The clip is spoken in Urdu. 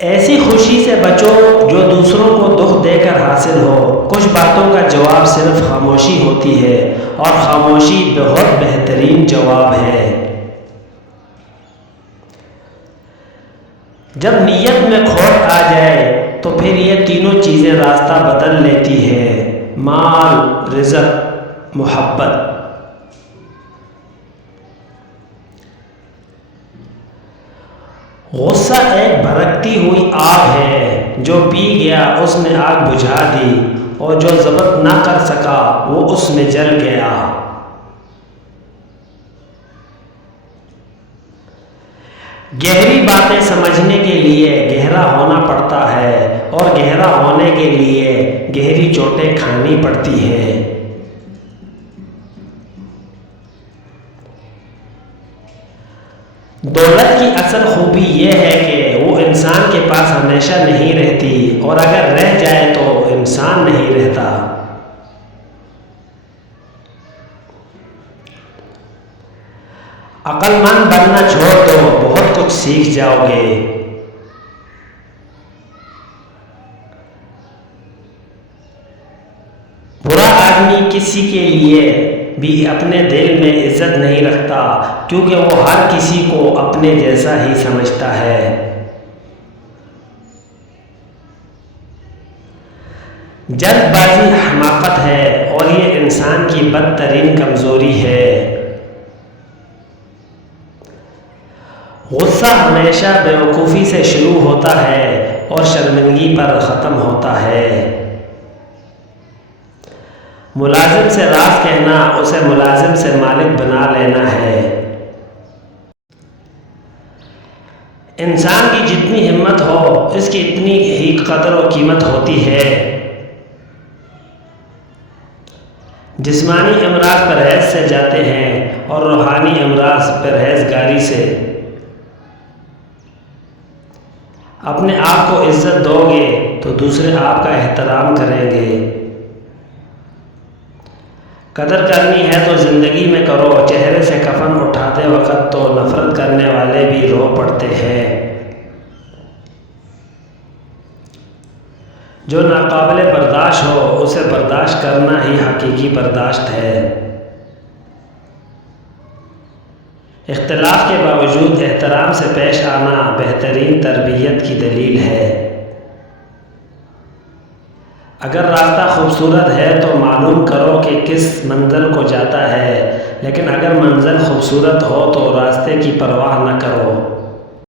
ایسی خوشی سے بچو جو دوسروں کو دکھ دے کر حاصل ہو۔ کچھ باتوں کا جواب صرف خاموشی ہوتی ہے، اور خاموشی بہت بہترین جواب ہے۔ جب نیت میں کھوٹ آ جائے تو پھر یہ تینوں چیزیں راستہ بدل لیتی ہیں: مال، رزق، محبت۔ غصہ ایک بھڑکتی ہوئی آگ ہے، جو پی گیا اس نے آگ بجھا دی، اور جو ضبط نہ کر سکا وہ اس میں جل گیا۔ گہری باتیں سمجھنے کے لیے گہرا ہونا پڑتا ہے، اور گہرا ہونے کے لیے گہری چوٹیں کھانی پڑتی ہیں۔ دولت کی اصل خوبی یہ ہے کہ وہ انسان کے پاس ہمیشہ نہیں رہتی، اور اگر رہ جائے تو انسان نہیں رہتا۔ عقل مند بننا چھوڑ دو، بہت کچھ سیکھ جاؤ گے۔ برا آدمی کسی کے لیے بھی اپنے دل میں عزت نہیں رکھتا، کیونکہ وہ ہر کسی کو اپنے جیسا ہی سمجھتا ہے۔ جلد بازی حماقت ہے، اور یہ انسان کی بدترین کمزوری ہے۔ غصہ ہمیشہ بیوقوفی سے شروع ہوتا ہے اور شرمندگی پر ختم ہوتا ہے۔ ملازم سے راز کہنا اسے ملازم سے مالک بنا لینا ہے۔ انسان کی جتنی ہمت ہو اس کی اتنی ہی قدر و قیمت ہوتی ہے۔ جسمانی امراض پرہیز سے جاتے ہیں، اور روحانی امراض پرہیزگاری سے۔ اپنے آپ کو عزت دو گے تو دوسرے آپ کا احترام کریں گے۔ قدر کرنی ہے تو زندگی میں کرو، چہرے سے کفن اٹھاتے وقت تو نفرت کرنے والے بھی رو پڑتے ہیں۔ جو ناقابل برداشت ہو اسے برداشت کرنا ہی حقیقی برداشت ہے۔ اختلاف کے باوجود احترام سے پیش آنا بہترین تربیت کی دلیل ہے۔ اگر راستہ خوبصورت ہے تو معلوم کرو کہ کس منزل کو جاتا ہے، لیکن اگر منزل خوبصورت ہو تو راستے کی پرواہ نہ کرو۔